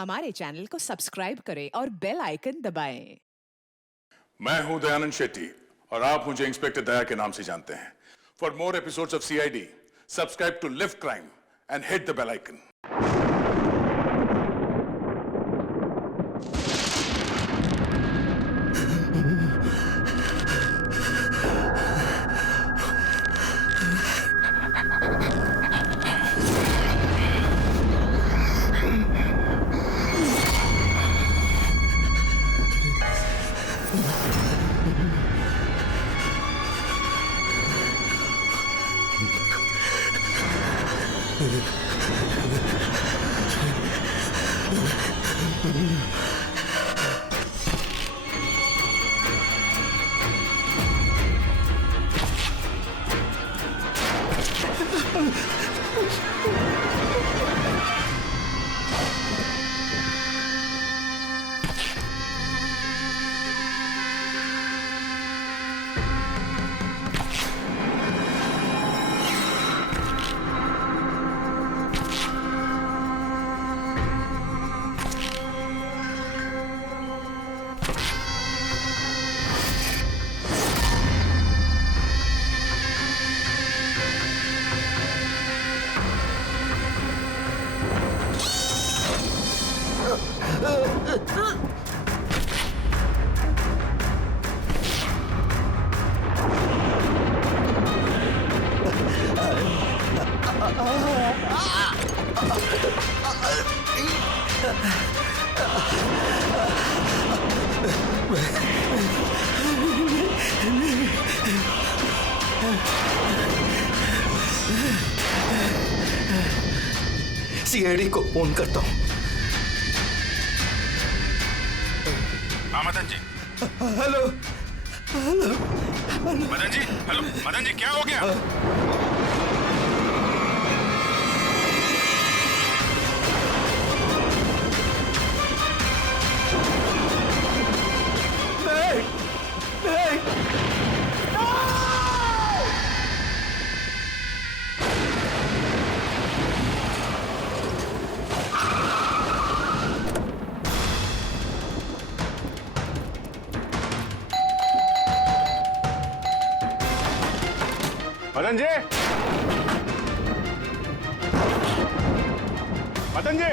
हमारे चैनल को सब्सक्राइब करें और बेल आइकन दबाएं। मैं हूं दयानंद शेट्टी और आप मुझे इंस्पेक्टर दया के नाम से जानते हैं। For more episodes of CID, subscribe to lift crime and hit the bell icon. CID को फोन करता हूँ। हाँ Madan ji. Hello hello Madan ji, hello Madan ji, क्या हो गया? नहीं नहीं मदन जी, मदन जी,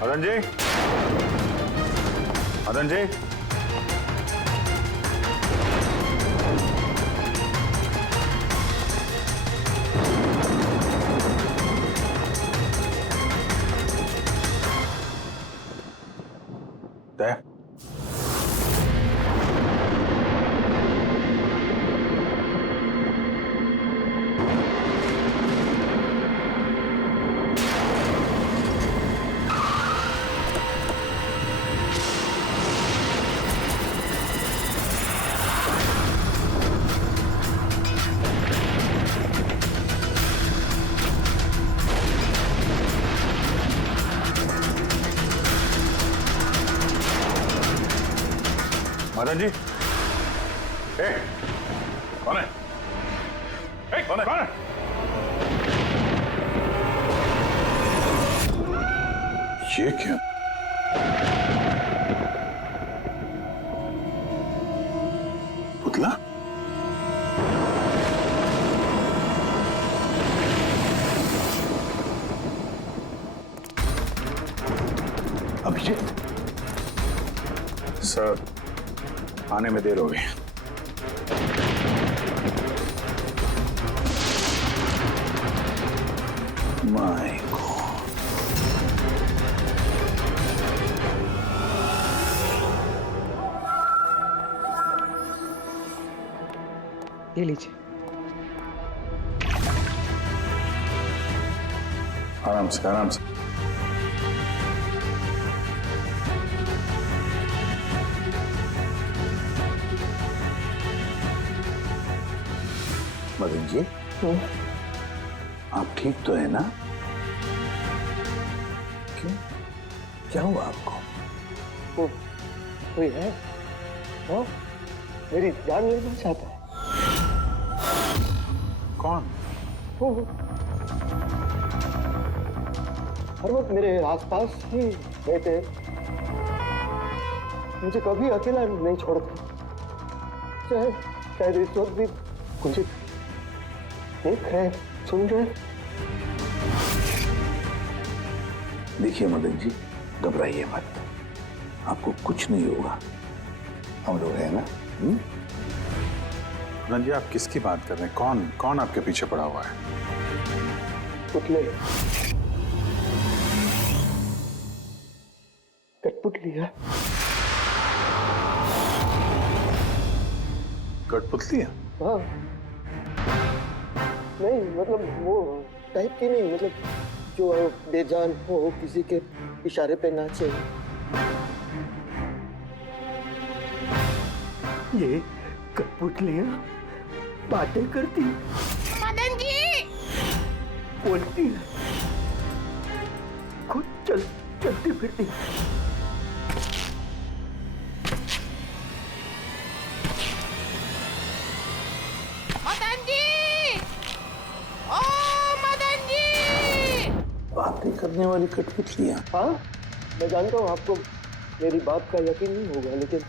मदन जी, मदन जी, दया, मदन जी, कौन है? कौन है? कौन है? ये क्या? पुतला? अभिजीत सर, आने में देर हो गई। माय गॉड, ये लीजिए। आराम से आराम से। मदन जी, आप ठीक तो है ना? क्यों, क्या हुआ आपको? कोई है वो मेरी जान लेना चाहता है। कौन? वो हर वक्त मेरे आसपास ही रहते हैं, मुझे कभी अकेला नहीं छोड़ते। शायद इस वक्त भी मुझे देख रहे, सुन रहे। देखिए मदन जी, घबराइए मत, आपको कुछ नहीं होगा, हम लोग हैं ना। मदन जी, आप किसकी बात कर रहे हैं? कौन कौन आपके पीछे पड़ा हुआ है? पुतले, कठपुतलियां। कठपुतली है? हाँ, नहीं मतलब वो टाइप की नहीं, मतलब जो बेजान हो, किसी के इशारे पे नाचे। ये कठपुतलियां बातें करती, मदन जी, बोलती है, खुद चलती फिरती। मदन जी, ओ मदन जी। बातें करने वाली कठपुतलियां। हाँ, मैं जानता हूँ आपको मेरी बात का यकीन नहीं होगा, लेकिन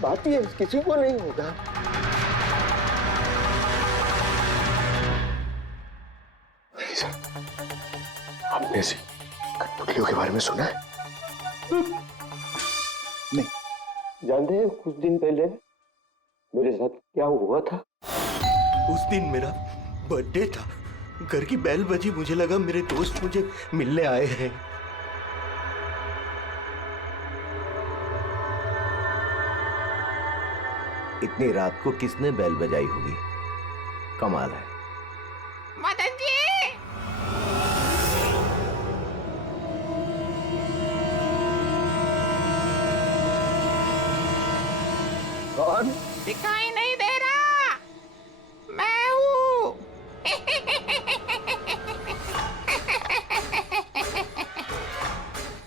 बात ये किसी को नहीं होगा। आपने से कठपुतलियों के बारे में सुना है? नहीं। जानते हैं कुछ दिन पहले मेरे साथ क्या हुआ था? उस दिन मेरा बर्थडे था, घर की बेल बजी, मुझे लगा मेरे दोस्त मुझे मिलने आए हैं। इतनी रात को किसने बेल बजाई होगी? कमाल है। मदन जी, कौन? दिखाई नहीं दे रहा, मैं हूँ।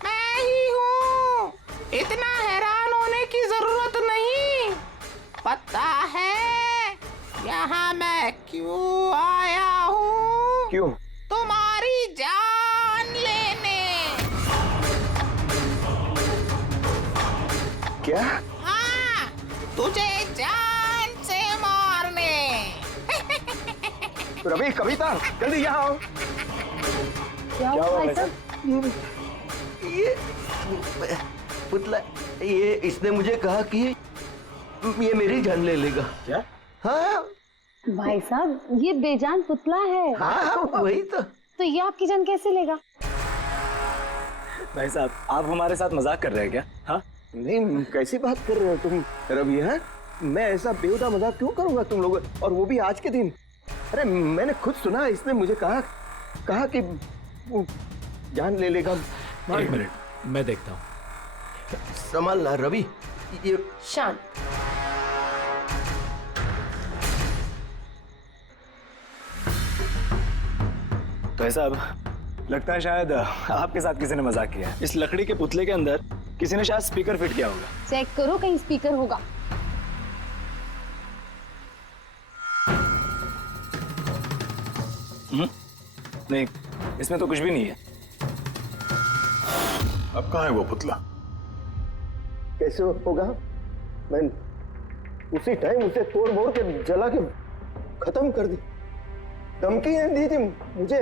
मैं ही हूँ, इतना हैरान होने की जरूरत नहीं। पता है यहाँ मैं क्यों आया हूँ? क्यों? तुम्हारी जान लेने। क्या? हाँ, तुझे जान से मारने। रवि, कविता, जल्दी यहाँ आओ। क्या हुआ भाई साहब? ये पुतला, ये इसने मुझे कहा कि ये मेरी जान ले लेगा। क्या? हाँ भाई साहब, ये बेजान पुतला है। हाँ, वही तो ये आपकी जान कैसे लेगा? भाई साहब, आप हमारे साथ मजाक कर रहे हैं क्या? हाँ, नहीं, कैसी बात कर रहे हो तुम रवि? है, मैं ऐसा बेहुदा मजाक क्यों करूंगा तुम लोग, और वो भी आज के दिन? अरे मैंने खुद सुना, इसने मुझे कहा कि वो जान ले लेगा। एक मिनट, मैं देखता हूँ। संभालना रवि, ये शांत। तो भाई साहब, लगता है शायद आपके साथ किसी ने मजाक किया है। इस लकड़ी के पुतले के अंदर किसी ने शायद स्पीकर फिट किया होगा। चेक करो, कहीं स्पीकर होगा। नहीं, इसमें तो कुछ भी नहीं है। अब कहाँ है वो पुतला? कैसे होगा? मैं उसी टाइम उसे तोड़ मोड़ के जला के खत्म कर दी, धमकी दी थी मुझे।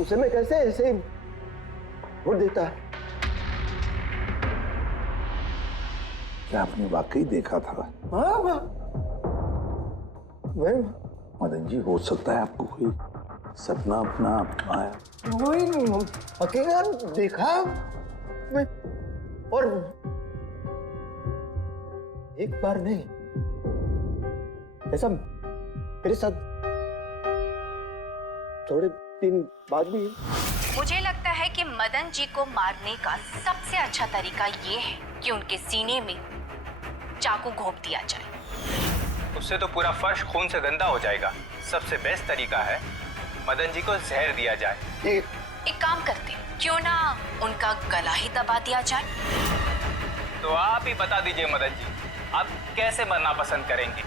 उसे मैं कैसे ऐसे ही छोड़ देता? क्या आपने वाकई देखा था? हाँ, मैं मदन जी, हो सकता है आपको कोई सपना अपना आया। वही अकेला देखा मैं, और एक बार नहीं, ऐसा मेरे साथ थोड़े दिन बाद भी। मुझे लगता है कि मदन जी को मारने का सबसे अच्छा तरीका ये है कि उनके सीने में चाकू घोंप दिया जाए। उससे तो पूरा फर्श खून से गंदा हो जाएगा। सबसे बेस्ट तरीका है मदन जी को जहर दिया जाए। एक काम करते हैं, क्यों ना उनका गला ही दबा दिया जाए? तो आप ही बता दीजिए मदन जी, आप कैसे मरना पसंद करेंगे?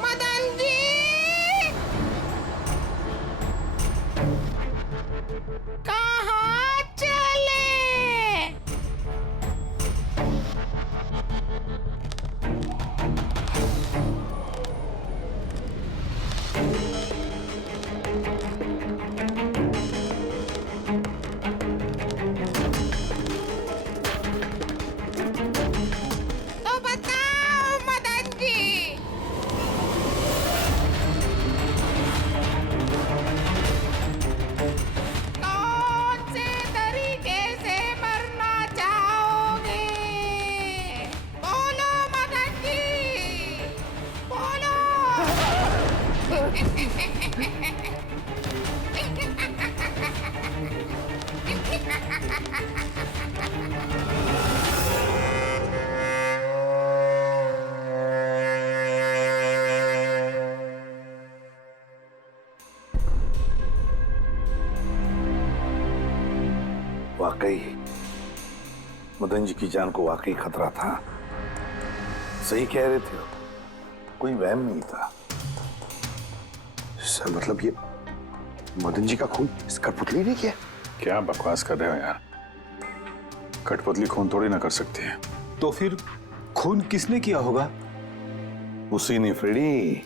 मदन जी, वाकई मदन जी की जान को वाकई खतरा था। सही कह रहे थे, कोई वहम नहीं था। सर मतलब ये मदन जी का खून इस कठपुतली ने किया? क्या बकवास कर रहे हो यार, कठपुतली खून थोड़ी ना कर सकती है। तो फिर खून किसने किया होगा? उसी ने फ्रेडी,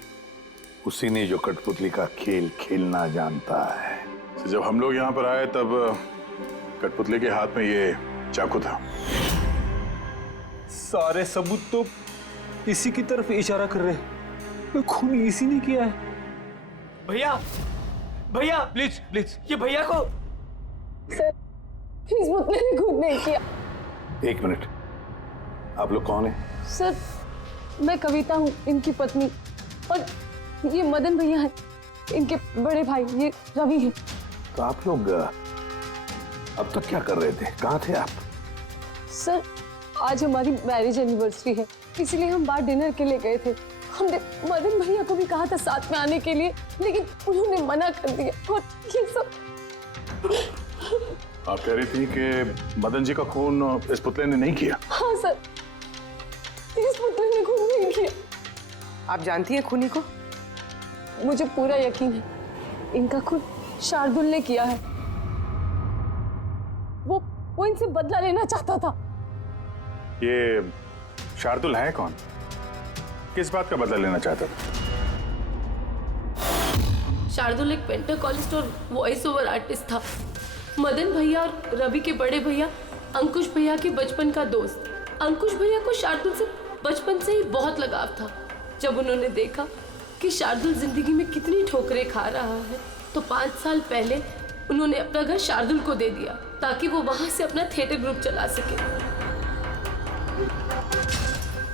उसी ने जो कठपुतली का खेल खेलना जानता है। तो जब हम लोग यहाँ पर आए तब कठपुतली के हाथ में ये चाकू था। सारे सबूत तो इसी की तरफ इशारा कर रहे हैं। खून इसी ने किया है। भैया भैया प्लीज प्लीज, ये भैया को। सर इस पुतले ने खून नहीं किया। एक मिनट, आप लोग कौन हैं? सर मैं कविता हूँ, इनकी पत्नी, और ये मदन भैया है, इनके बड़े भाई, ये रवि है। तो आप लोग अब तक क्या कर रहे थे? कहाँ थे आप? सर आज हमारी मैरिज एनिवर्सरी है, इसलिए हम बाहर डिनर के लिए गए थे। हमने मदन भैया को भी कहा था साथ में आने के लिए, लेकिन उन्होंने मना कर दिया। और ये सब आप कह रही थी कि मदन जी का खून इस पुतले ने नहीं किया? हाँ सर, इस पुतले ने खून नहीं किया। आप जानती हैं खूनी को? मुझे पूरा यकीन है इनका खून शार्दुल ने किया है। वो इनसे बदला लेना चाहता था। ये शार्दुल है कौन? किस बात का बदला लेना चाहता था? शार्दुल एक पेंटाकोलिस्ट और वॉइस ओवर आर्टिस्ट था। मदन भैया और रवि के बड़े भैया अंकुश भैया के बचपन का दोस्त। अंकुश भैया को शार्दुल से बचपन से ही बहुत लगाव था। जब उन्होंने देखा कि शार्दुल जिंदगी में कितनी ठोकरें खा रहा है, तो 5 साल पहले उन्होंने अपना घर शार्दुल को दे दिया ताकि वो वहां से अपना थिएटर ग्रुप चला सके।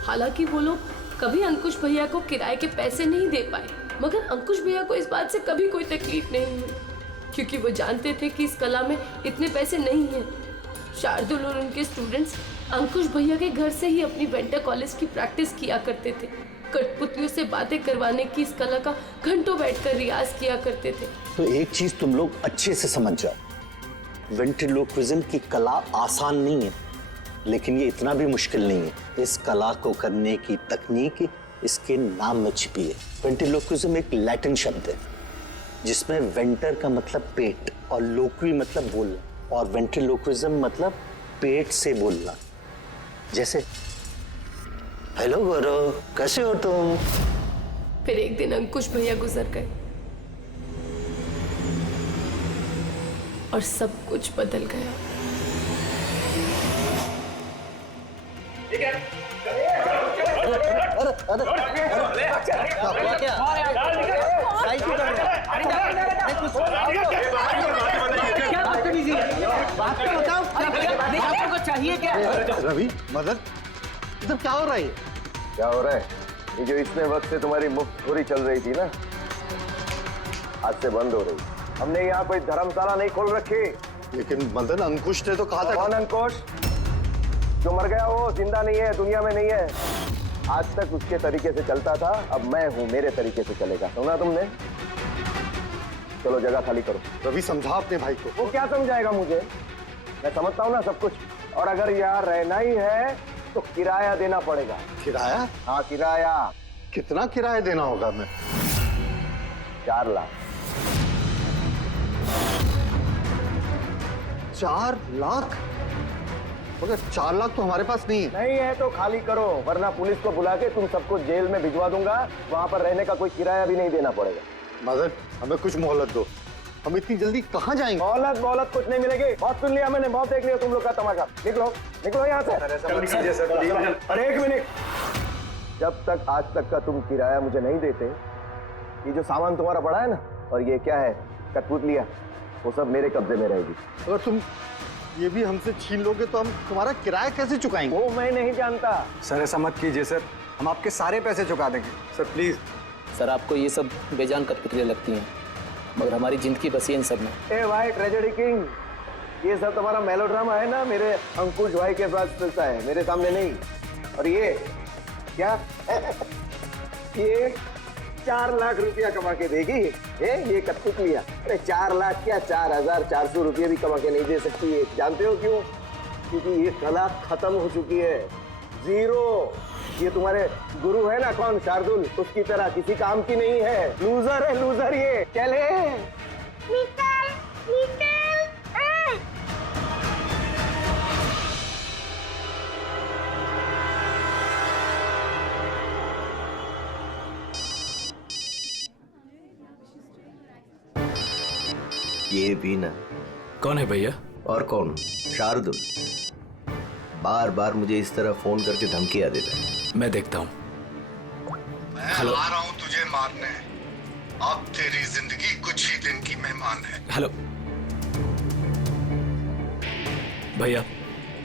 हालांकि वो लोग कभी अंकुश भैया को किराए के पैसे नहीं दे पाए, मगर अंकुश भैया को इस बात से कभी कोई तकलीफ नहीं हुई, क्योंकि वो जानते थे कि इस कला में इतने पैसे नहीं हैं। शार्दुल और उनके स्टूडेंट्स अंकुश भैया के घर से ही अपनी पेंटाकोलिस्ट की प्रैक्टिस किया करते थे। कठपुतलियों से बातें करवाने की इस कला का घंटों बैठकर रियाज किया करते थे। तो एक चीज तुम लोग अच्छे से समझ जाओ, वेंट्रिलोक्विज्म की कला आसान नहीं है, लेकिन ये इतना भी मुश्किल नहीं है। इस कला को करने की तकनीक इसके नाम में छिपी है। वेंट्रिलोक्विज्म एक लैटिन शब्द है जिसमें वेंटर का मतलब पेट और लोक्वी मतलब बोलना, और वेंट्रिलोक्विज्म मतलब पेट से बोलना। जैसे हेलो गौरव, कैसे हो तुम? फिर एक दिन अंकुश भैया गुजर गए और सब कुछ बदल गया। रवि, मदन, इधर क्या हो रहा है? क्या हो रहा है? ये जो इतने वक्त से तुम्हारी मुफ्तखोरी चल रही थी ना, आज से बंद हो रही। हमने यहाँ कोई धर्मशाला नहीं खोल रखी। लेकिन मदन, अंकुश ने तो कहा था। कौन अंकुश? जो मर गया वो जिंदा नहीं है, दुनिया में नहीं है। आज तक उसके तरीके से चलता था, अब मैं हूँ, मेरे तरीके से चलेगा। सुना तुमने? चलो जगह खाली करो। रवि समझा अपने भाई को। वो क्या समझाएगा मुझे? मैं समझता हूँ ना सब कुछ। और अगर यहाँ रहना ही है तो किराया देना पड़ेगा। किराया? हाँ किराया। कितना किराया देना होगा? हमें 4 लाख। 4 लाख? मगर 4 लाख तो हमारे पास नहीं है। नहीं है तो खाली करो, वरना पुलिस को बुला के तुम सबको जेल में भिजवा दूंगा। वहां पर रहने का कोई किराया भी नहीं देना पड़ेगा। मदन, हमें कुछ मोहलत दो। हम इतनी जल्दी कहाँ जाएंगे? मोहलत कुछ नहीं मिलेगी। बहुत सुन लिया मैंने, बहुत देख लिया तुम लोग का तमाशा। निकलो निकलो यहाँ से। अरे एक मिनट, जब तक आज तक का तुम किराया मुझे नहीं देते, ये जो सामान तुम्हारा पड़ा है ना, और ये क्या है, कठपुतलियाँ, वो सब मेरे कब्जे में रहेगी। अगर तुम ये भी हमसे छीन लोगे तो हम तुम्हारा किराया कैसे चुकाएंगे? वो मैं नहीं जानता। सर ऐसा मत कीजिए सर, हम आपके सारे पैसे चुका देंगे। सर प्लीज, सर आपको ये सब बेजान कठपुतलियाँ लगती हैं, मगर हमारी जिंदगी बसी है इन सब में। ए भाई ट्रेजेडी किंग, ये सब तुम्हारा मेलोड्रामा है ना, मेरे अंकुश भाई के पास चलता है, मेरे सामने नहीं। और ये क्या ये 4 लाख रुपया कमा के देगी ये कठपुतलियां? अरे 4 लाख क्या, 4,400 रुपये भी कमा के नहीं दे सकती है। जानते हो क्यों? क्योंकि ये कला खत्म हो चुकी है, जीरो। ये तुम्हारे गुरु है ना, कौन, शार्दुल, उसकी तरह किसी काम की नहीं है। लूजर है, लूजर ये। चले निकल निकल। ये भी ना। कौन है भैया? और कौन, शार्दुल। बार बार मुझे इस तरह फोन करके धमकियां देता है। मैं देखता हूँ। मैं आ रहा हूँ तुझे मारने। अब तेरी जिंदगी कुछ ही दिन की मेहमान है। हेलो भैया,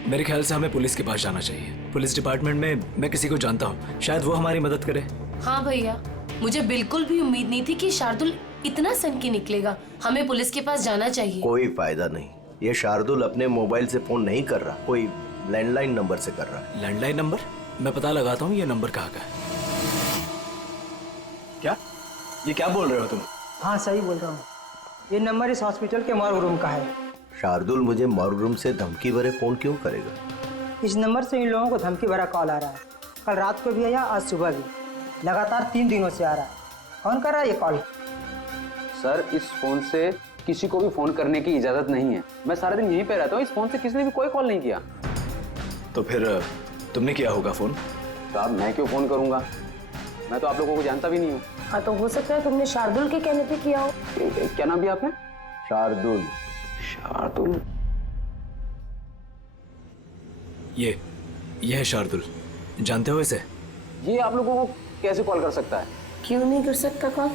मेरे ख्याल से हमें पुलिस के पास जाना चाहिए। पुलिस डिपार्टमेंट में मैं किसी को जानता हूँ, शायद वो हमारी मदद करे। हाँ भैया, मुझे बिल्कुल भी उम्मीद नहीं थी कि शार्दुल इतना सनकी निकलेगा। हमें पुलिस के पास जाना चाहिए। कोई फायदा नहीं, ये शार्दुल अपने मोबाइल से फोन नहीं कर रहा, कोई लैंडलाइन नंबर से कर रहा है। Landline number? मैं पता लगाता हूँ ये नंबर कहाँ का है। क्या? ये क्या बोल रहे हो तुम? हाँ सही बोल रहा हूँ, ये नंबर इस हॉस्पिटल के मॉर्ग रूम का है। शार्दुल मुझे मॉर्ग रूम से धमकी भरे फोन क्यों करेगा? इस नंबर से इन लोगों को धमकी भरा कॉल आ रहा है। कल रात को भी आया, आज सुबह भी, लगातार 3 दिनों से आ रहा है। कौन कर रहा है ये कॉल? सर इस फोन से किसी को भी फोन करने की इजाजत नहीं है। मैं सारा दिन यहीं पे रहता हूँ, इस फोन से किसी ने भी कोई कॉल नहीं किया। तो फिर तुमने किया होगा फोन? साहब मैं क्यों फोन करूंगा, मैं तो आप लोगों को जानता भी नहीं हूँ। हाँ तो हो सकता है तुमने शार्दुल के कहने पे किया हो। क्या नाम दिया आपने? शार्दुल। शार्दुल? ये है शार्दुल, जानते हो इसे? ये आप लोगों को कैसे कॉल कर सकता है? क्यों नहीं कर सकता कॉल?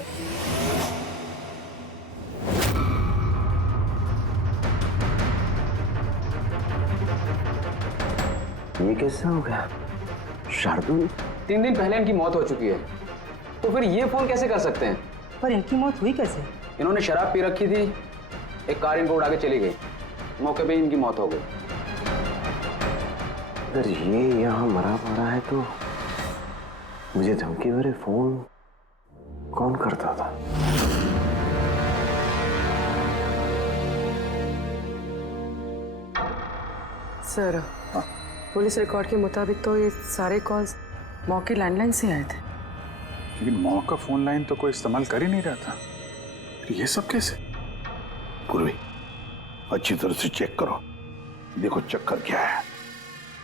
ये कैसे हो गया? शार्दुल 3 दिन पहले इनकी मौत हो चुकी है, तो फिर ये फोन कैसे कर सकते हैं? पर इनकी मौत हुई कैसे? इन्होंने शराब पी रखी थी, एक कार इनको उड़ा के चली गई, मौके पे इनकी मौत हो गई। अगर ये यहाँ मरा पड़ा है तो मुझे धमकी भरे फोन कौन करता था? सर पुलिस रिकॉर्ड के मुताबिक तो ये सारे कॉल्स मौके लैंडलाइन से आए थे। लेकिन मौ का फोन लाइन तो कोई इस्तेमाल कर ही नहीं रहा था। ये सब कैसे? पूर्वी अच्छी तरह से चेक करो, देखो चक्कर क्या है,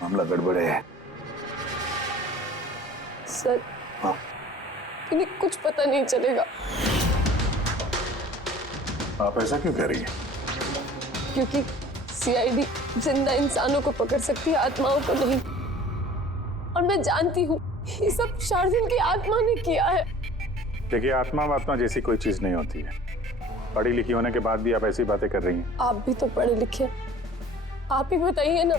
मामला गड़बड़ है। सर इन्हें कुछ पता नहीं चलेगा। आप ऐसा क्यों कह रही हैं? क्योंकि सीआईडी जिंदा इंसानों को पकड़ सकती है, आत्माओं को नहीं। और मैं जानती हूँ ये सब शार्दुल की आत्मा ने किया है। देखिए आत्मा जैसी कोई चीज नहीं होती है। पढ़ी लिखी होने के बाद भी आप ऐसी बातें कर रही हैं। आप भी तो पढ़े लिखे, आप ही बताइए ना,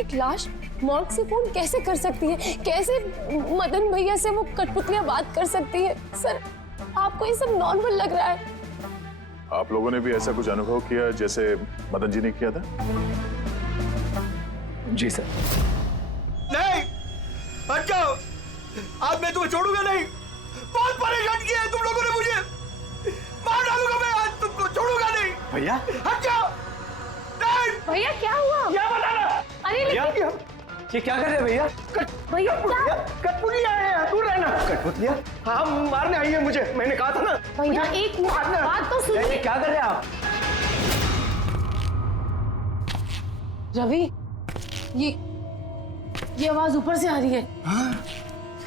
एक लाश मॉर्ग से फोन कैसे कर सकती है? कैसे मदन भैया से वो कठपुतलियां बात कर सकती है? सर आपको ये सब नॉर्मल लग रहा है? आप लोगों ने भी ऐसा कुछ अनुभव किया जैसे मदन जी ने किया था? जी सर। नहीं, हट जाओ, आज मैं तुम्हें छोड़ूंगा नहीं। बहुत परेशान किया है तुम लोगों ने मुझे, मार डालूंगा मैं, आज तुमको छोड़ूंगा नहीं। भैया हट जाओ। नहीं भैया क्या हुआ? क्या बताना? अरे लेकिन ये क्या कर रहे हैं भैया? भैया कठपुतलियां हैं, दूर रहना। कठपुतलियां? हाँ मारने आई है मुझे, मैंने कहा था ना। भैया एक बात तो सुनिए। क्या कर रहे हैं आप? रवि, ये आवाज ऊपर से आ रही है। हाँ,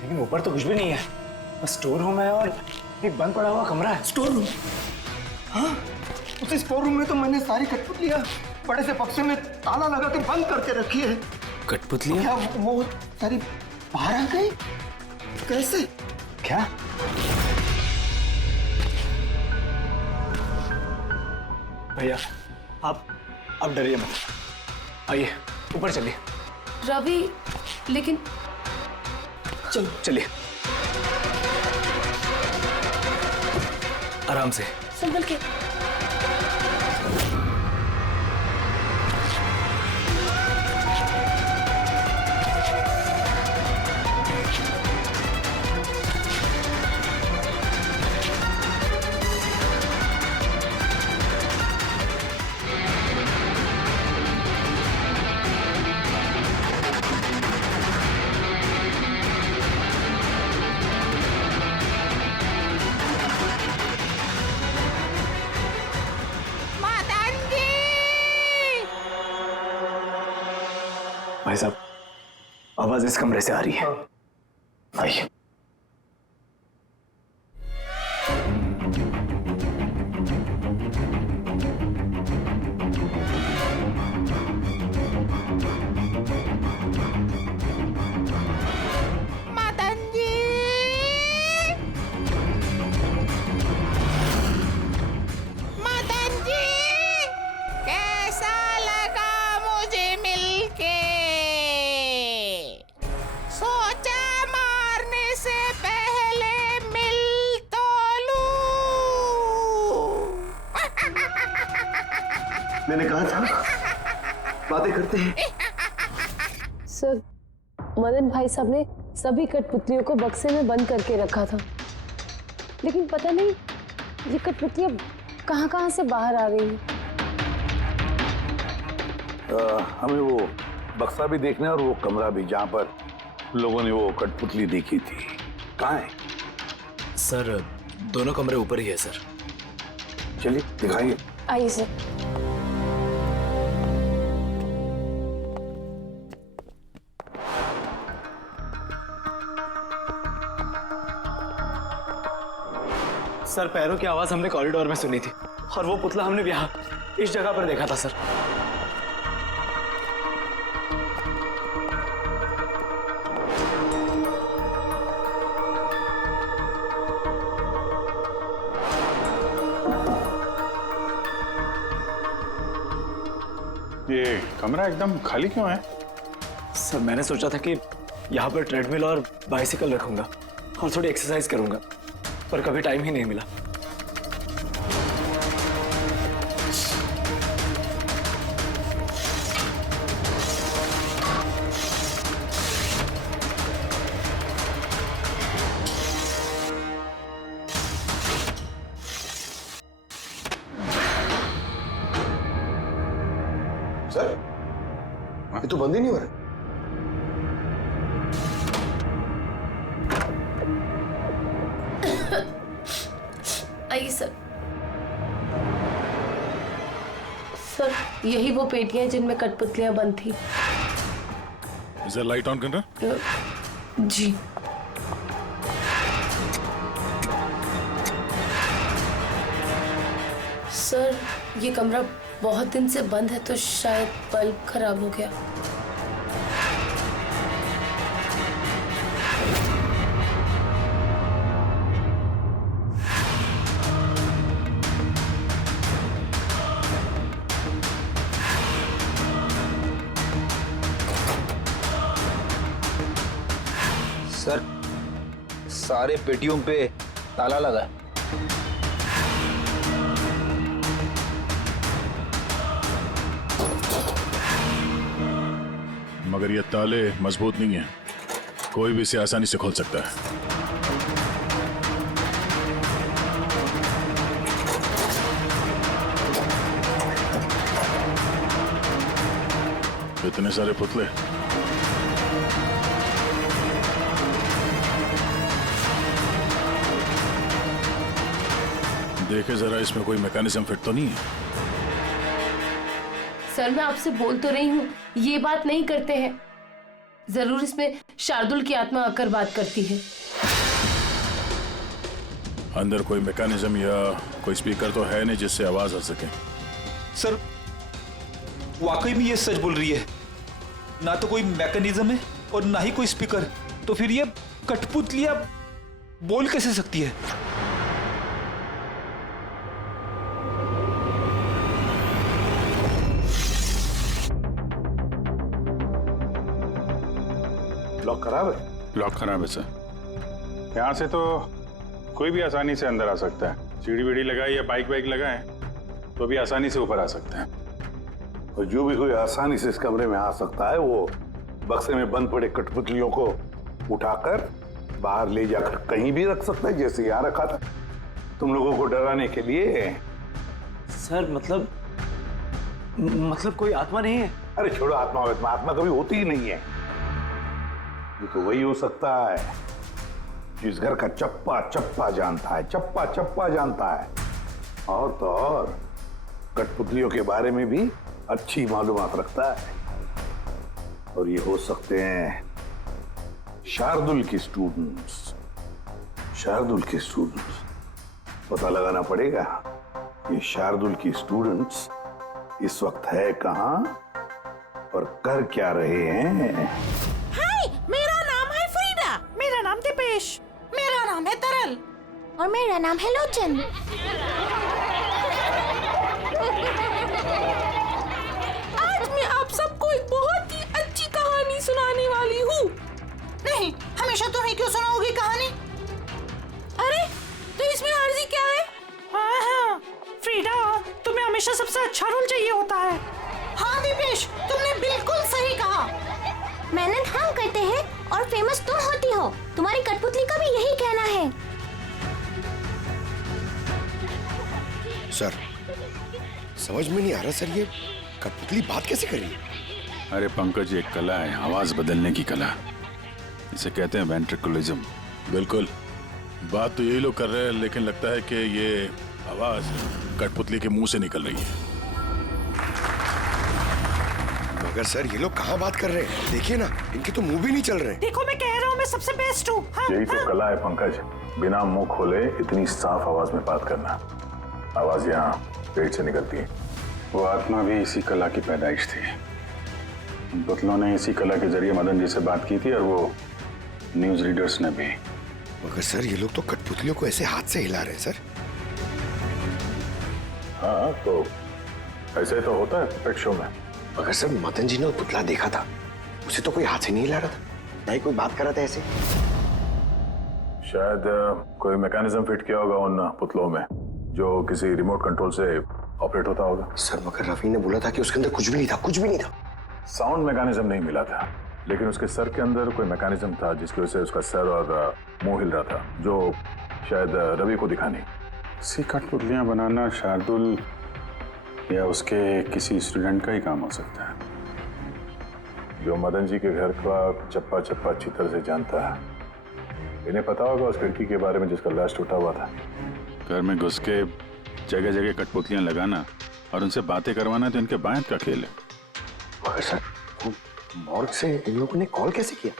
लेकिन ऊपर तो कुछ भी नहीं है, बस स्टोर रूम है और एक बंद पड़ा हुआ कमरा है। Store room? हाँ, उस स्टोर रूम में तो मैंने सारी कठपुतलियां बड़े से बक्से में ताला लगा के बंद करके रखी है। कठपुतलियां? क्या वो सारी बाहर आ गई? कैसे? क्या? भैया आप डरिए मत, आइए ऊपर चलिए। रवि लेकिन चलिए। आराम से। संभल के। भाई साहब, आवाज इस कमरे से आ रही है। आइए। मदन जी, मदन जी, कैसा लगा मुझे मिलके? सोचा मारने से पहले मिल तो लूं। मैंने कहा था बातें करते हैं। सर, मदन भाई साहब ने सभी कठपुतलियों को बक्से में बंद करके रखा था, लेकिन पता नहीं ये कठपुतलियां कहां से बाहर आ रही हैं। हमें वो बक्सा भी देखना है और वो कमरा भी जहाँ पर लोगों ने वो कठपुतली देखी थी। कहाँ है? सर, दोनों कमरे ऊपर ही है सर। चलिए दिखाइए। आइए सर। सर, पैरों की आवाज हमने कॉरिडोर में सुनी थी और वो पुतला हमने यहाँ इस जगह पर देखा था सर। ये कमरा एकदम खाली क्यों है? सर, मैंने सोचा था कि यहाँ पर ट्रेडमिल और बाइसिकल रखूंगा और थोड़ी एक्सरसाइज करूंगा, पर कभी टाइम ही नहीं मिला। सर, ये तो बंद ही नहीं हो रहा। आइए सर। सर, यही वो पेटियां हैं जिनमें कठपुतलियां बंद थी। इधर लाइट ऑन करना। जी। सर, ये कमरा बहुत दिन से बंद है तो शायद बल्ब खराब हो गया। सर, सारे पेटियों पे ताला लगा है। मगर ये ताले मजबूत नहीं है, कोई भी इसे आसानी से खोल सकता है। इतने सारे पुतले, देखे जरा, इसमें कोई मैकेनिज्म फिट तो नहीं है। सर, मैं आपसे बोल तो रही हूँ, ये बात नहीं करते हैं। जरूर इसमें शार्दुल की आत्मा आकर बात करती है। अंदर कोई मैकेनिज्म या कोई स्पीकर तो है नहीं जिससे आवाज आ सके। सर, वाकई में ये सच बोल रही है। ना तो कोई मैकेनिज्म है और ना ही कोई स्पीकर, तो फिर ये कठपुतलियां बोल कैसे सकती है? लॉक खराब है? लॉक खराब है सर। यहाँ से तो कोई भी आसानी से अंदर आ सकता है। सीढ़ी वीढ़ी लगाए या बाइक वाइक लगाए तो भी आसानी से ऊपर आ सकते हैं। और जो भी कोई आसानी से इस कमरे में आ सकता है वो बक्से में बंद पड़े कठपुतलियों को उठाकर बाहर ले जाकर कहीं भी रख सकता है, जैसे यहाँ रखा था तुम लोगों को डराने के लिए। सर मतलब कोई आत्मा नहीं है? अरे छोड़ो आत्मा, आत्मा कभी होती ही नहीं है। ये तो वही हो सकता है जिस घर का चप्पा चप्पा जानता है, चप्पा चप्पा जानता है। और तो और कठपुतलियों के बारे में भी अच्छी मालूमात रखता है। और ये हो सकते हैं शार्दुल के स्टूडेंट्स। शार्दुल के स्टूडेंट्स पता लगाना पड़ेगा ये शार्दुल के स्टूडेंट्स इस वक्त है कहां और कर क्या रहे हैं। हाय, मेरा नाम है फ्रीडा। मेरा नाम दीपेश। मेरा नाम है तरल। और मेरा नाम है लोचन। आज मैं आप सबको एक बहुत ही अच्छी कहानी सुनाने वाली हूँ। नहीं, हमेशा तुम ही क्यों सुनाओगी कहानी? अरे, तो इसमें अर्जी क्या है? हाँ, फ्रीडा, तुम्हें हमेशा सबसे अच्छा रोल चाहिए होता है। हाँ दीपेश, तुमने बिल्कुल सही कहा। मेहनत हम करते हैं और फेमस तुम होती हो। तुम्हारी कठपुतली का भी यही कहना है। सर, समझ में नहीं आ रहा सर, ये कठपुतली बात कैसे कर रही है? अरे पंकज, एक कला है आवाज बदलने की कला। इसे कहते हैं वेंट्रिकुलिज्म। बिल्कुल, बात तो यही लोग कर रहे हैं, लेकिन लगता है कि ये आवाज कठपुतली के मुंह से निकल रही है। मगर सर, ये लोग कहाँ बात कर रहे हैं? देखिए ना, इनके तो मुंह भी नहीं चल रहे। देखो, मैं कह रहा हूँ मैं सबसे बेस्ट हूँ। यही तो कला है पंकज, बिना मुंह खोले इतनी साफ आवाज में बात करना। आवाज यहाँ पेट से निकलती है। वो आत्मा भी इसी कला की पैदाइश थी। उन पुतलों ने इसी कला के जरिए मदन जी से बात की थी और वो न्यूज रीडर्स ने भी। मगर सर, ये लोग तो कठपुतलियों को ऐसे हाथ से हिला रहे हैं सर। हाँ, तो ऐसे तो होता है पेट शो में। मगर सर, मदन जी ने वो पुतला देखा था, उसे तो कोई हाथ से नहीं हिला रहा था, ना ही कोई बात कर रहा था ऐसे। शायद कोई मैकेनिज्म फिट किया होगा उन पुतलों में जो किसी रिमोट कंट्रोल से ऑपरेट होता होगा। सर, मगर रवि ने बोला था कि उसके अंदर कुछ भी नहीं था, कुछ भी नहीं था। साउंड मैकेनिज्म नहीं मिला था, लेकिन उसके सर के अंदर कोई मैकेनिज्म था जिसकी वजह से उसका सर और मुंह हिल रहा था, जो शायद रवि को दिखा नहीं। सी कठपुतलियां बनाना शार्दुल या उसके किसी स्टूडेंट का ही काम हो सकता है, जो मदन जी के घर का चप्पा चप्पा अच्छी तरह से जानता है। इन्हें पता होगा उस खिड़की के बारे में जिसका लाश टूटा हुआ था। घर में घुस के जगह जगह कठपुतलियां लगाना और उनसे बातें करवाना तो इनके बायत का खेल है। मगर सर, मॉर्ग से इन लोगों ने कॉल कैसे किया?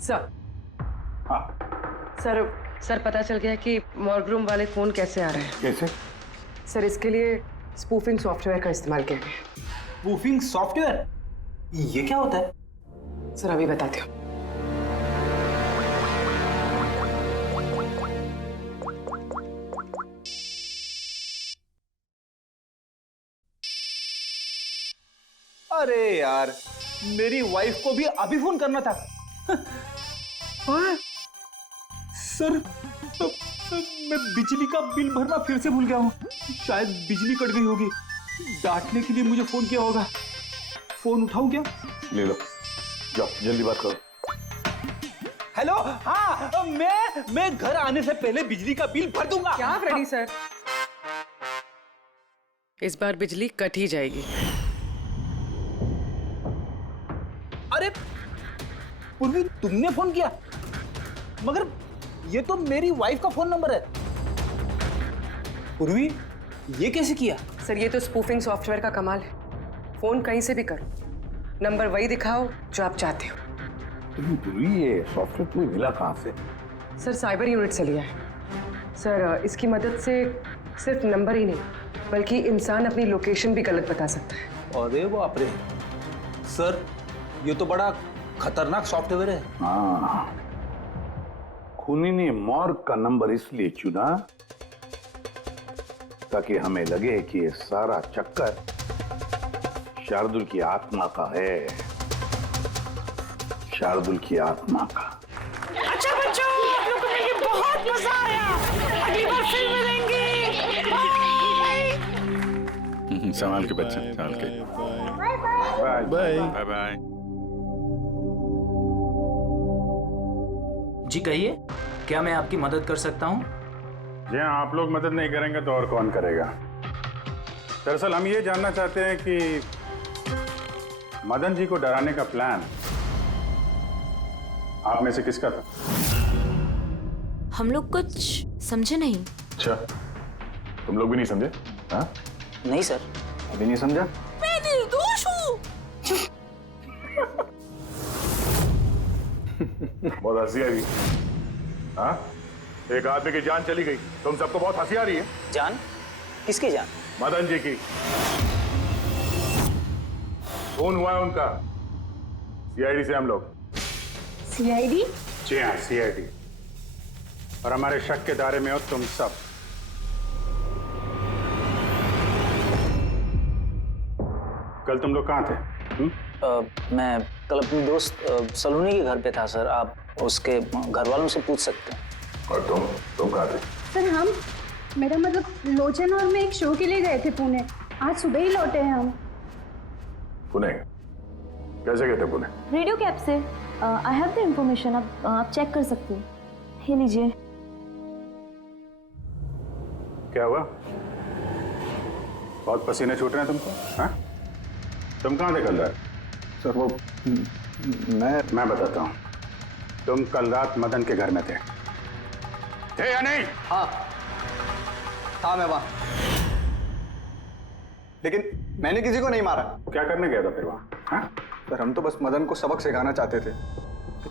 सर, सर पता चल गया कि मॉर्ग रूम वाले फोन कैसे आ रहे हैं। कैसे? सर, इसके लिए स्पूफिंग सॉफ्टवेयर का इस्तेमाल किया गया। Spoofing software? ये क्या होता है? सर, अभी बताती हूँ। अरे यार, मेरी वाइफ को भी अभी फोन करना था। हाँ? सर, मैं बिजली का बिल भरना फिर से भूल गया हूँ। शायद बिजली कट गई होगी। डांटने के लिए मुझे फोन किया होगा। फोन उठाऊं क्या? ले लो, जाओ जल्दी बात करो। हेलो, हाँ, मैं घर आने से पहले बिजली का बिल भर दूंगा। क्या फ्रेडी सर, इस बार बिजली कट ही जाएगी। अरे पूर्वी, तुमने फोन किया? मगर ये तो मेरी वाइफ का फोन नंबर है। पूर्वी, ये कैसे किया? सर, ये तो स्पूफिंग सॉफ्टवेयर का कमाल है। फोन कहीं से भी करो, नंबर वही दिखाओ जो आप चाहते हो। ये सॉफ्टवेयर तुम्हें मिला कहाँ से? सर, साइबर यूनिट से लिया है। सर, इसकी मदद से सिर्फ नंबर ही नहीं बल्कि इंसान अपनी लोकेशन भी गलत बता सकता है। अरे बाप रे, सर ये तो बड़ा खतरनाक सॉफ्टवेयर है। हाँ, खूनी ने मॉर्ग का नंबर इसलिए चुना ताकि हमें लगे कि ये सारा चक्कर शार्दुल की आत्मा का है। शार्दुल की आत्मा का। संभाल के बच्चे, संभाल के। Bye bye bye. जी कहिए, क्या मैं आपकी मदद कर सकता हूँ? जी हाँ, आप लोग मदद नहीं करेंगे तो और कौन करेगा। दरअसल हम ये जानना चाहते हैं कि मदन जी को डराने का प्लान आप में से किसका था? हम लोग कुछ समझे नहीं। अच्छा, तुम लोग भी नहीं समझे? हाँ? नहीं सर, अभी नहीं समझा। मैं निर्दोष हूँ। बहुत हंसी आ रही है। हाँ? एक आदमी की जान चली गई, तुम सबको बहुत हंसी आ रही है। जान? किसकी जान? मदन जी की। खून हुआ है उनका सीआईडी से हम लोग। सीआईडी? जी हाँ, सीआईडी। और हमारे शक के दायरे में हो तुम सब। कल तुम लोग कहाँ थे? मैं कल अपनी दोस्त सलोनी के घर पे था सर। आप उसके घर वालों से पूछ सकते हैं। और तुम कहाँ थे? सर मेरा मतलब लोचन और मैं एक शो के लिए गए थे पुणे। आज सुबह ही लौटे हैं हम। पुणे? कैसे गए थे पुणे? रेडियो कैब से। आई हैव द इंफॉर्मेशन, आप चेक कर सकते हैं। ये लीजिए। क्या हुआ? बहुत पसीने छूट रहे हैं तुमको? हाँ? तुम कहाँ थे कल रात? सर वो मैं बताता हूँ। तुम कल रात मदन के घर में थे या नहीं? हाँ था मैं वहाँ, लेकिन मैंने किसी को नहीं मारा। क्या करने गया था फिर वहाँ? हाँ? सर हम तो बस मदन को सबक सिखाना चाहते थे।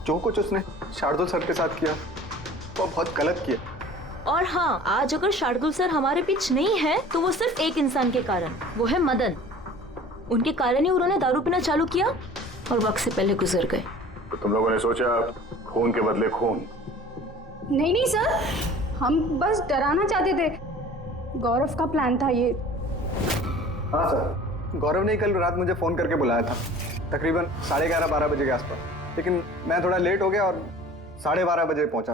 जो कुछ उसने शार्दुल सर के साथ किया वो बहुत गलत किया। और हाँ, आज अगर शार्दुल सर हमारे बीच नहीं है तो वो सिर्फ एक इंसान के कारण, वो है मदन। उनके कारण ही उन्होंने दारू पीना चालू किया और वक्त से पहले गुजर गए। तो तुम लोगों ने सोचा खून के बदले खून? नहीं सर, हम बस डराना चाहते थे। गौरव का प्लान था ये। हाँ सर, गौरव ने कल रात मुझे फोन करके बुलाया था, तकरीबन 11:30-12 बजे के आसपास। लेकिन मैं थोड़ा लेट हो गया और 12:30 बजे पहुंचा।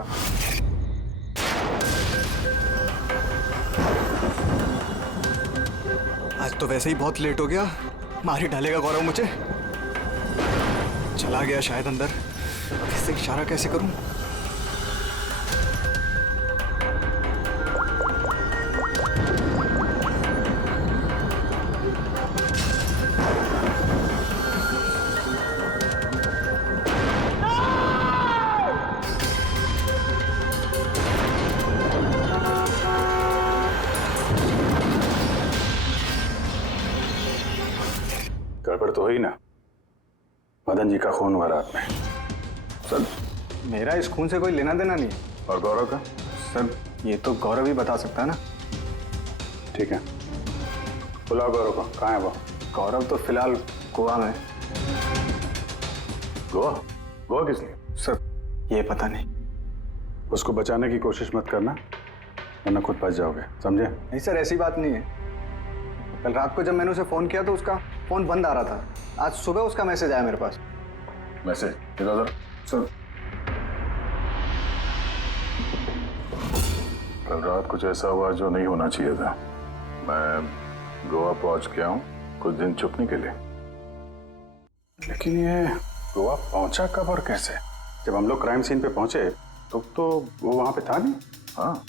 आज तो वैसे ही बहुत लेट हो गया, मार ही डालेगा गौरव मुझे। चला गया शायद अंदर, किससे इशारा कैसे करूं? गड़बड़ तो हुई ना? मदन जी का खून हुआ रात में। सर मेरा इस खून से कोई लेना देना नहीं है। और गौरव का? सर ये तो गौरव ही बता सकता है ना। ठीक है, बुलाओ गौरव को। कहाँ है वो? गौरव तो फिलहाल गोवा में। गोवा? गोवा किस लिए? सर ये पता नहीं। उसको बचाने की कोशिश मत करना, वरना खुद बच जाओगे, समझे? नहीं सर, ऐसी बात नहीं है। कल रात को जब मैंने उसे फोन किया तो उसका फोन बंद आ रहा था। आज सुबह उसका मैसेज आया मेरे पास। मैसेज? इधर सर। कल रात कुछ ऐसा हुआ जो नहीं होना चाहिए था। मैं गोवा पहुंच गया हूँ कुछ दिन छुपने के लिए। लेकिन ये गोवा पहुंचा कब और कैसे? जब हम लोग क्राइम सीन पे पहुंचे तो वो वहां पे था नहीं। हाँ,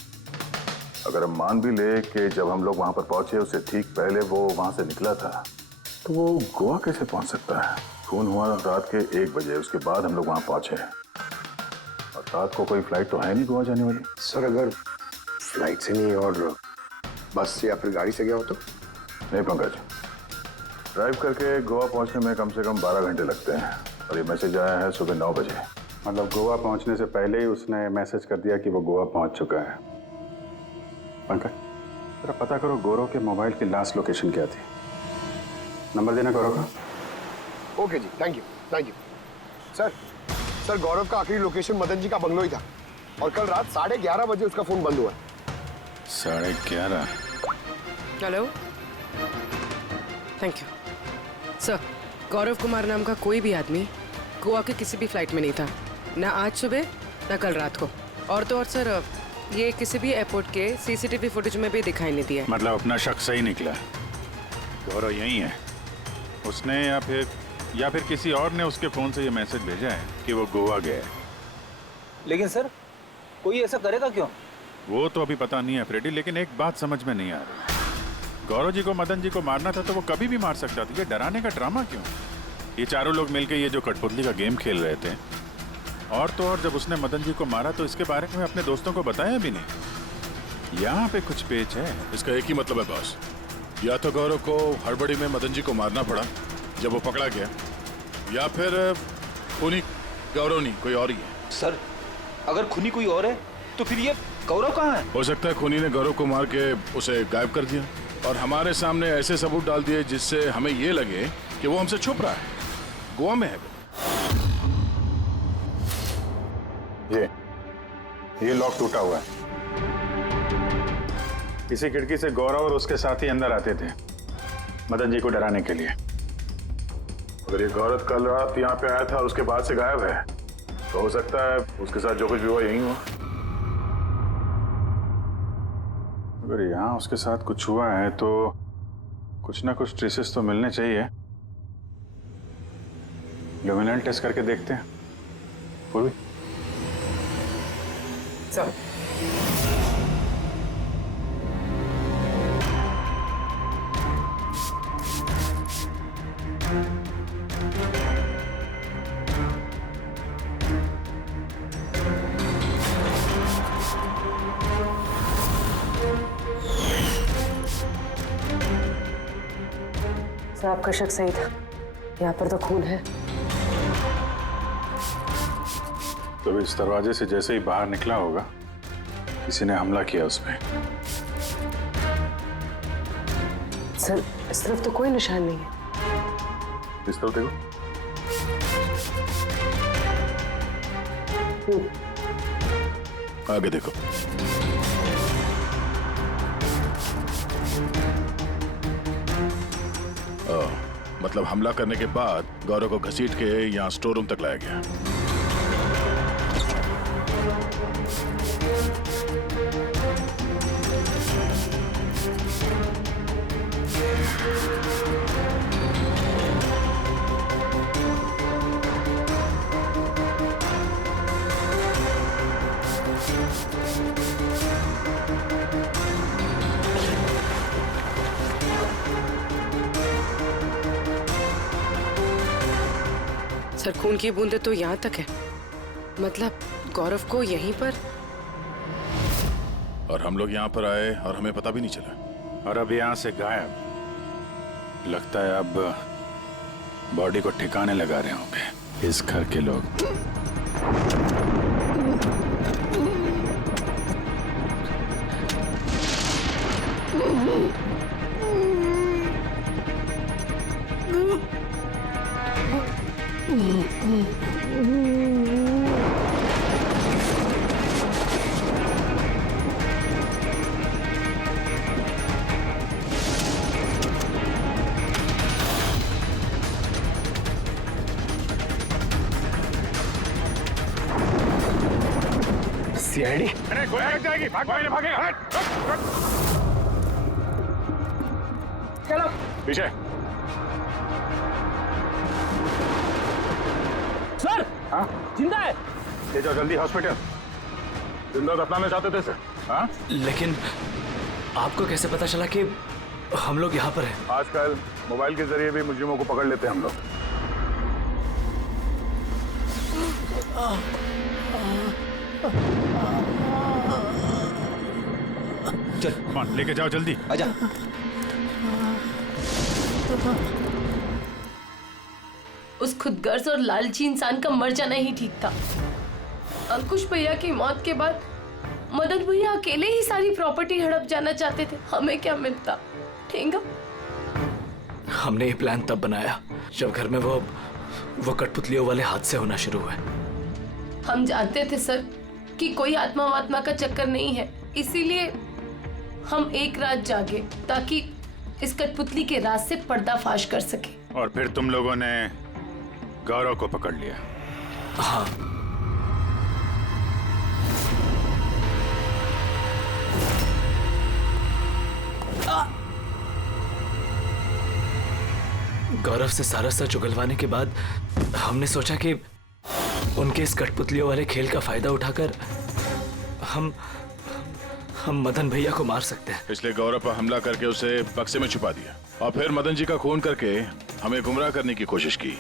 अगर हम मान भी ले कि जब हम लोग वहां पर पहुंचे उससे ठीक पहले वो वहां से निकला था, तो वो गोवा कैसे पहुंच सकता है? खून हुआ रात के 1 बजे, उसके बाद हम लोग वहां पहुंचे और रात को कोई फ्लाइट तो है नहीं गोवा जाने वाली। सर अगर फ्लाइट से नहीं और बस से या फिर गाड़ी से गया हो तो? नहीं पंकज, ड्राइव करके गोवा पहुंचने में कम से कम 12 घंटे लगते हैं और ये मैसेज आया है सुबह 9 बजे। मतलब गोवा पहुंचने से पहले ही उसने मैसेज कर दिया कि वो गोवा पहुंच चुका है। पंकज जरा पता करो गौरव के मोबाइल की लास्ट लोकेशन क्या थी। नंबर देना गौरव का। ओके जी, थैंक यू। सर गौरव का आखिरी लोकेशन मदन जी का बंगलो ही था और कल रात 11:30 बजे उसका फोन बंद हुआ। 11:30? Hello, thank you sir. Gaurav Kumar नाम का कोई भी आदमी गोवा के किसी भी फ्लाइट में नहीं था, ना आज सुबह ना कल रात को। और तो और सर, ये किसी भी एयरपोर्ट के सीसीटीवी फुटेज में भी दिखाई नहीं दिया। मतलब अपना शक सही निकला? गौरव यही है। उसने या फिर किसी और ने उसके फोन से ये मैसेज भेजा है कि वो गोवा गया है। लेकिन सर कोई ऐसा करेगा क्यों? वो तो अभी पता नहीं है फ्रेडी, लेकिन एक बात समझ में नहीं आ रही। गौरव जी को मदन जी को मारना था तो वो कभी भी मार सकता था। ये डराने का ड्रामा क्यों? ये चारों लोग मिलकर ये जो कठपुतली का गेम खेल रहे थे, और तो और जब उसने मदन जी को मारा तो इसके बारे में अपने दोस्तों को बताया भी नहीं। यहाँ पे कुछ पेच है। इसका एक ही मतलब है बॉस, या तो गौरव को हड़बड़ी में मदन जी को मारना पड़ा जब वो पकड़ा गया, या फिर खूनी गौरव नहीं कोई और ही है। सर अगर खूनी कोई और है तो फिर ये गौरव कहाँ है? हो सकता है खूनी ने गौरव को मार के उसे गायब कर दिया और हमारे सामने ऐसे सबूत डाल दिए जिससे हमें ये लगे कि वो हमसे छुप रहा है, गोवा में है। ये लॉक टूटा हुआ है। इसी खिड़की से गौरव और उसके साथी अंदर आते थे मदन जी को डराने के लिए। अगर ये गौरव कल रात यहाँ पे आया था और उसके बाद से गायब है तो हो सकता है उसके साथ जो कुछ भी हुआ यही हुआ। अगर यहाँ उसके साथ कुछ हुआ है तो कुछ ना कुछ ट्रेसेस तो मिलने चाहिए। लुमिनल टेस्ट करके देखते हैं। पूर्वी सर आपका शक सही था, यहाँ पर तो खून है। तो इस दरवाजे से जैसे ही बाहर निकला होगा किसी ने हमला किया उस पे। सर इस तरफ तो कोई निशान नहीं है। इस तरफ देखो। आगे देखो। मतलब हमला करने के बाद गौरव को घसीट के यहाँ स्टोर रूम तक लाया गया। सर खून की बूंदें तो यहाँ तक है, मतलब गौरव को यहीं पर। और हम लोग यहाँ पर आए और हमें पता भी नहीं चला। और अब यहाँ से गायब। लगता है अब बॉडी को ठिकाने लगा रहे होंगे इस घर के लोग। सीआईडी अरे गोली लग जाएगी। भागेगा। चलो पीछे। सर हाँ जिंदा है। ले जाओ जल्दी हॉस्पिटल। जिंदा दफनाना चाहते थे सर। हाँ लेकिन आपको कैसे पता चला कि हम लोग यहाँ पर हैं? आजकल मोबाइल के जरिए भी मुजरिमों को पकड़ लेते हैं हम लोग। चल लेके जाओ जल्दी। आजा। उस खुदगर्ज और लालची इंसान का मर जाना ही ठीक था। अंकुश भैया की मौत के बाद मदन भैया अकेले ही सारी प्रॉपर्टी हड़प जाना चाहते थे। हमें क्या मिलता? ठेंगा। हमने ये प्लान तब बनाया जब घर में वो कठपुतलियों वाले हादसे होना शुरू हुए। हम जानते थे सर कि कोई आत्मा वात्मा का चक्कर नहीं है, इसीलिए हम एक रात जागे ताकि इस कठपुतली के राज से पर्दाफाश कर सके। और फिर तुम लोगों ने गौरव को पकड़ लिया। हाँ गौरव से सारा सच उगलवाने के बाद हमने सोचा कि उनके इस कठपुतलियों वाले खेल का फायदा उठाकर हम मदन भैया को मार सकते हैं। इसलिए गौरव पर हमला करके उसे बक्से में छुपा दिया और फिर मदन जी का खून करके हमें गुमराह करने की कोशिश की।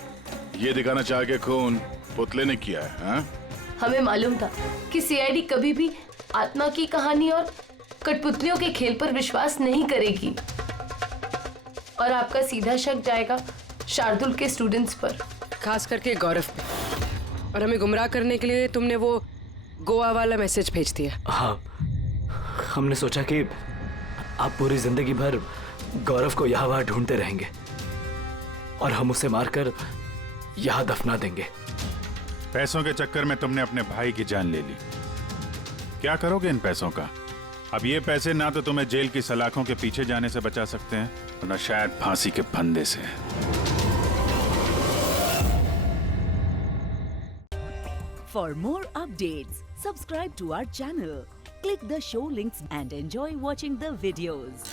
ये दिखाना चाह के खून पुतले ने किया है। हाँ? हमें मालूम था कि सीआईडी कभी भी आत्मा की कहानी और कठपुतलियों के खेल पर विश्वास नहीं करेगी और आपका सीधा शक जाएगा शार्दुल के स्टूडेंट्स पर, खास करके गौरव पे। और हमें गुमराह करने के लिए तुमने वो गोवा वाला मैसेज भेज दिया। हाँ, हमने सोचा कि आप पूरी जिंदगी भर गौरव को यहाँ वहाँ ढूंढते रहेंगे और हम उसे मारकर यहाँ दफना देंगे। पैसों के चक्कर में तुमने अपने भाई की जान ले ली। क्या करोगे इन पैसों का? अब ये पैसे ना तो तुम्हें जेल की सलाखों के पीछे जाने से बचा सकते हैं और ना शायद फांसी के फंदे से। For more updates, subscribe to our channel, click the show links and enjoy watching the videos.